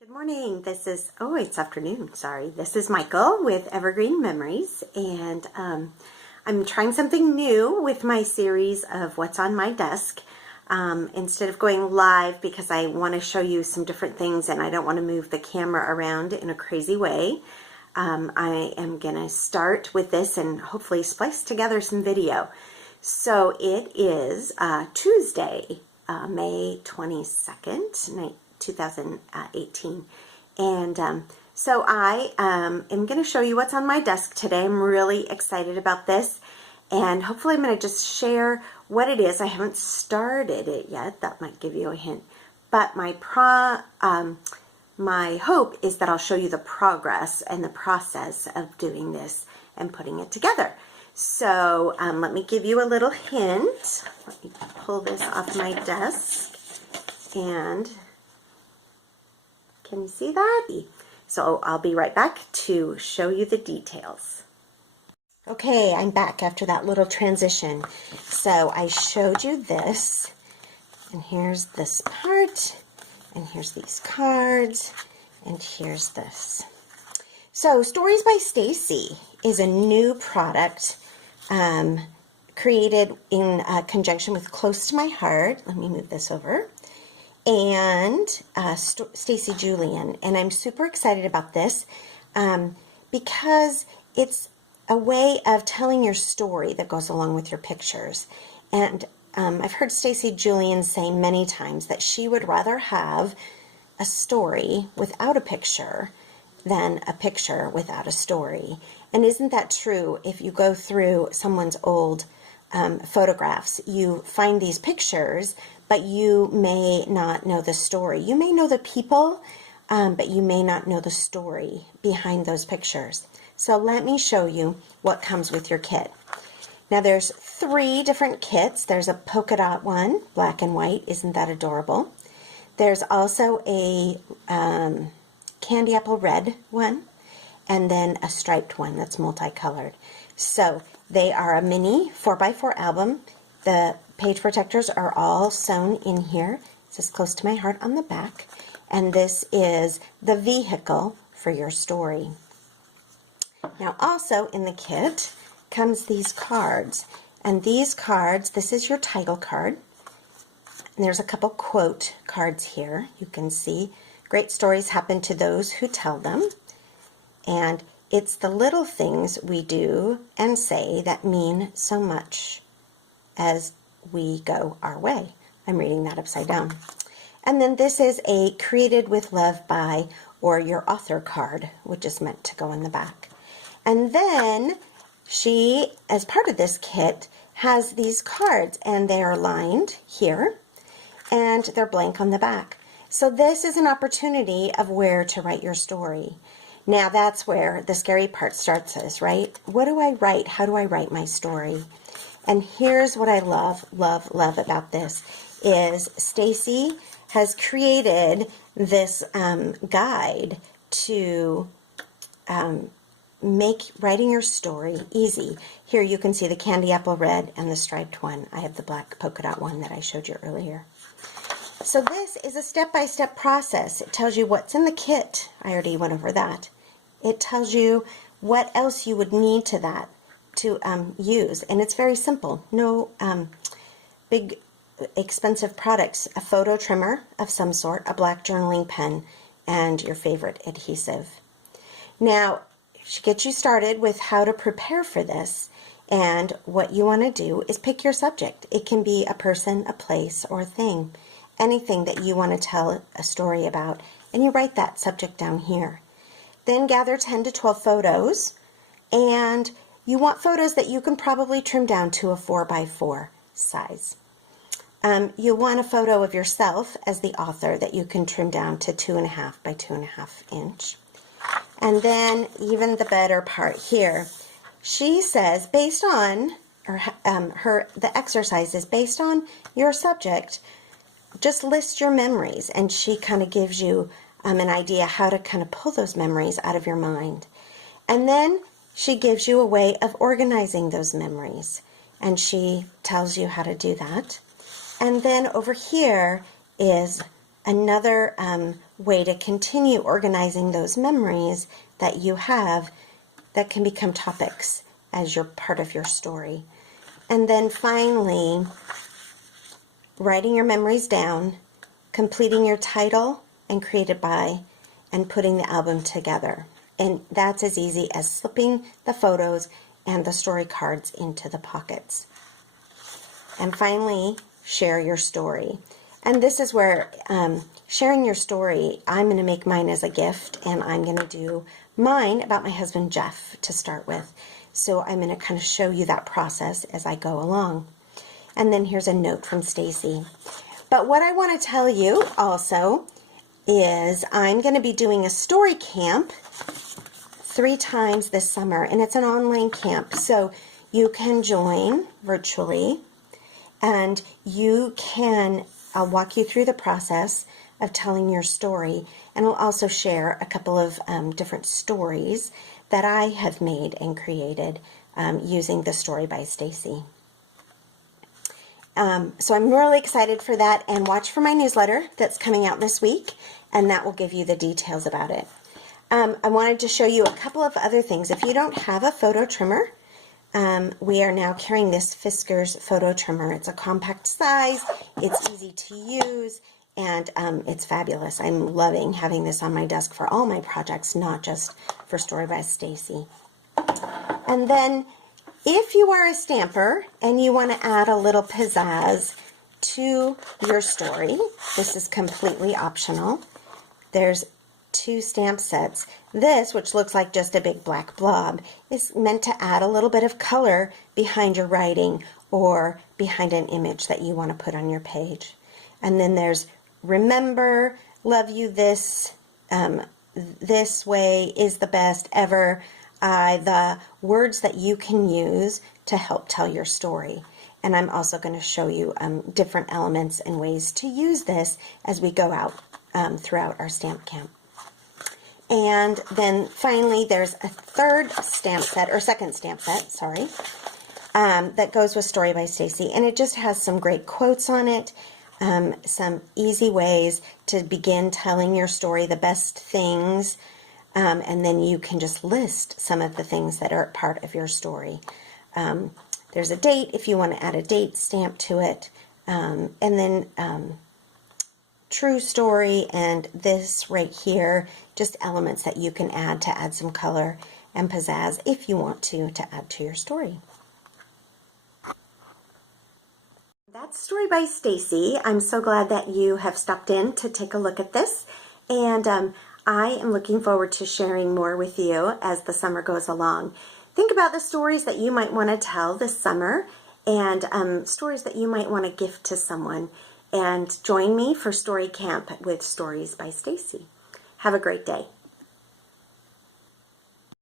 Good morning. It's afternoon, sorry. This is Michael with Evergreen Memories, and I'm trying something new with my series of What's on My Desk. Instead of going live, because I want to show you some different things and I don't want to move the camera around in a crazy way, I am going to start with this and hopefully splice together some video. So it is Tuesday, May 22nd, 2018, and so I am going to show you what's on my desk today. I'm really excited about this, and hopefully I'm going to just share what it is. I haven't started it yet. That might give you a hint, but my hope is that I'll show you the progress and the process of doing this and putting it together. So let me give you a little hint. Let me pull this off my desk, and can you see that? So I'll be right back to show you the details. Okay, I'm back after that little transition. So I showed you this, and here's this part, and here's these cards, and here's this. So Stories by Stacy is a new product created in conjunction with Close to My Heart. Let me move this over. And Stacy Julian, and I'm super excited about this because it's a way of telling your story that goes along with your pictures. And I've heard Stacy Julian say many times that she would rather have a story without a picture than a picture without a story. And isn't that true? If you go through someone's old photographs, you find these pictures, but you may not know the story. You may know the people, but you may not know the story behind those pictures. So let me show you what comes with your kit. Now there's 3 different kits. There's a polka dot one, black and white. Isn't that adorable? There's also a candy apple red one, and then a striped one that's multicolored. So they are a mini 4x4 album. The page protectors are all sewn in here. It says Close to My Heart on the back. And this is the vehicle for your story. Now also in the kit comes these cards. And these cards, this is your title card. And there's a couple quote cards here. You can see, great stories happen to those who tell them. And it's the little things we do and say that mean so much as we go our way. I'm reading that upside down. And then this is a Created with Love by, or your author card, which is meant to go in the back. And then she, as part of this kit, has these cards, and they are lined here, and they're blank on the back. So this is an opportunity of where to write your story. Now that's where the scary part starts us, right? What do I write? How do I write my story? And here's what I love about this is Stacy has created this guide to make writing your story easy. Here you can see the candy apple red and the striped one. I have the black polka dot one that I showed you earlier. So this is a step-by-step process. It tells you what's in the kit. I already went over that. It tells you what else you would need to use, and it's very simple. No big expensive products. A photo trimmer of some sort, a black journaling pen, and your favorite adhesive. Now, she gets you started with how to prepare for this, and what you want to do is pick your subject. It can be a person, a place, or a thing. Anything that you want to tell a story about, and you write that subject down here. Then gather 10 to 12 photos, and you want photos that you can probably trim down to a 4x4 size. You'll want a photo of yourself as the author that you can trim down to 2.5 by 2.5 inch. And then even the better part here, she says based on, the exercise is based on your subject, just list your memories, and she kind of gives you an idea how to kind of pull those memories out of your mind. And then she gives you a way of organizing those memories, and she tells you how to do that. And then over here is another way to continue organizing those memories that you have that can become topics as you're part of your story. And then finally, writing your memories down, completing your title and created by, and putting the album together. And that's as easy as slipping the photos and the story cards into the pockets. And finally, share your story. And this is where sharing your story, I'm going to make mine as a gift, and I'm going to do mine about my husband Jeff to start with. So I'm going to kind of show you that process as I go along. And then here's a note from Stacy. But what I want to tell you also is I'm going to be doing a story camp 3 times this summer, and it's an online camp. So you can join virtually, and you can, I'll walk you through the process of telling your story, and I'll also share a couple of different stories that I have made and created using the story by Stacy. So I'm really excited for that, and watch for my newsletter that's coming out this week, and that will give you the details about it. I wanted to show you a couple of other things. If you don't have a photo trimmer, we are now carrying this Fisker's photo trimmer. It's a compact size, it's easy to use, and it's fabulous. I'm loving having this on my desk for all my projects, not just for Story by Stacy. And then if you are a stamper and you want to add a little pizzazz to your story, this is completely optional. There's 2 stamp sets. This, which looks like just a big black blob, is meant to add a little bit of color behind your writing or behind an image that you want to put on your page. And then there's remember, love you this, this way is the best ever, the words that you can use to help tell your story. And I'm also going to show you different elements and ways to use this as we go out throughout our stamp camp. And then finally, there's a third stamp set, or second stamp set, sorry, that goes with Story by Stacy. And it just has some great quotes on it, some easy ways to begin telling your story, the best things, and then you can just list some of the things that are part of your story. There's a date if you want to add a date stamp to it, and then true story, and this right here, just elements that you can add to add some color and pizzazz if you want to add to your story. That's Story by Stacy. I'm so glad that you have stopped in to take a look at this, and I am looking forward to sharing more with you as the summer goes along. Think about the stories that you might want to tell this summer, and stories that you might want to gift to someone. And join me for Story Camp with Stories by Stacy. Have a great day.